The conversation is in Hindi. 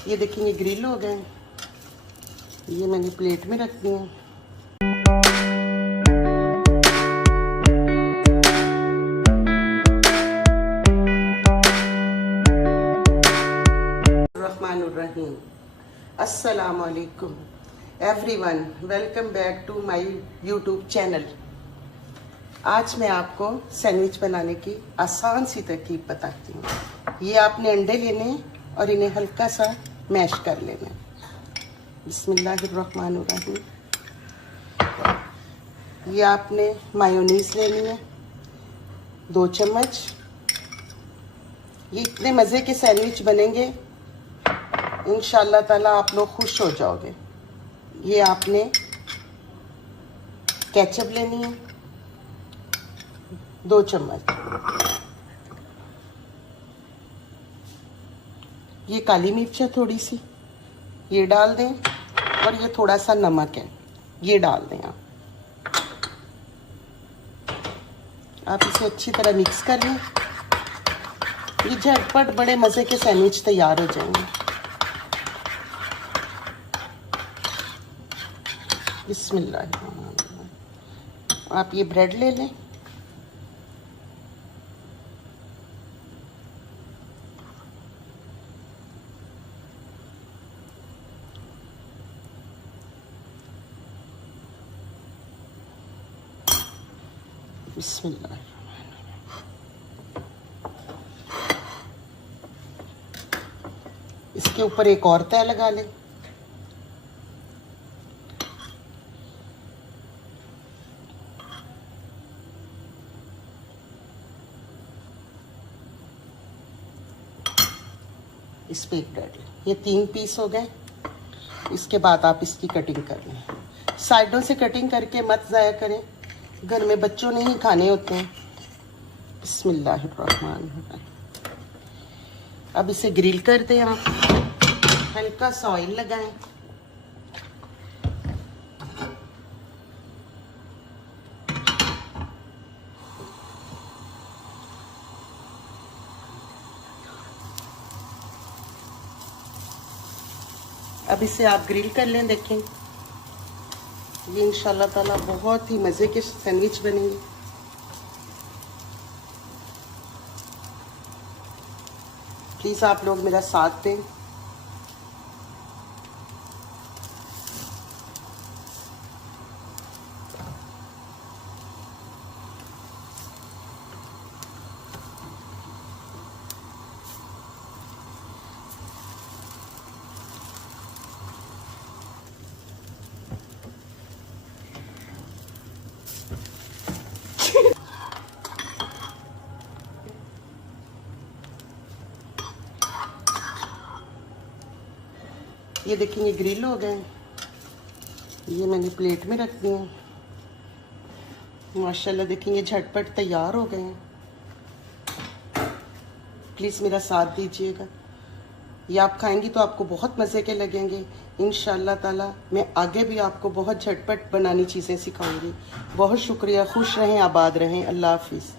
ये देखेंगे ग्रिल हो गए। ये मैंने प्लेट में रख दिए। रहमानुर्रहीम। अस्सलाम वालेकुम everyone, welcome back to my YouTube channel. आज मैं आपको सैंडविच बनाने की आसान सी तरकीब बताती हूँ। ये आपने अंडे लेने हैं और इन्हें हल्का सा मैश कर लेना है। बिस्मिल्लाहिर्रहमानिर्रहीम। ये आपने मायोनीज़ लेनी है 2 चम्मच। ये इतने मज़े के सैंडविच बनेंगे, इंशाल्लाह ताला आप लोग खुश हो जाओगे। ये आपने केचप लेनी है 2 चम्मच। ये काली मिर्च है थोड़ी सी, ये डाल दें। और ये थोड़ा सा नमक है, ये डाल दें आप इसे अच्छी तरह मिक्स कर लें। ये झटपट बड़े मज़े के सैंडविच तैयार हो जाएंगे। बिस्मिल्लाह। आप ये ब्रेड ले लें। बिस्मिल्लाह। इसके ऊपर एक और तह लगा लें। इस पे एक ब्रेड, ये 3 पीस हो गए। इसके बाद आप इसकी कटिंग कर लें। साइडों से कटिंग करके मत ज़ाया करें, घर में बच्चों ने ही खाने होते हैं। बिस्मिल्लाहिर्रहमानिर्रहीम। अब इसे ग्रिल कर दें आप। हल्का सा ऑयल लगाएं। अब इसे आप ग्रिल कर लें। देखें, ये इंशाल्लाह ताला बहुत ही मज़े के सैंडविच बनेंगे। प्लीज़ आप लोग मेरा साथ दें। ये देखेंगे ग्रिल हो गए। ये मैंने प्लेट में रख दिए। माशाल्लाह देखेंगे झटपट तैयार हो गए हैं। प्लीज़ मेरा साथ दीजिएगा। ये आप खाएंगी तो आपको बहुत मज़े के लगेंगे। इंशाल्लाह ताला मैं आगे भी आपको बहुत झटपट बनानी चीज़ें सिखाऊंगी। बहुत शुक्रिया। खुश रहें, आबाद रहें। अल्लाह हाफिज़।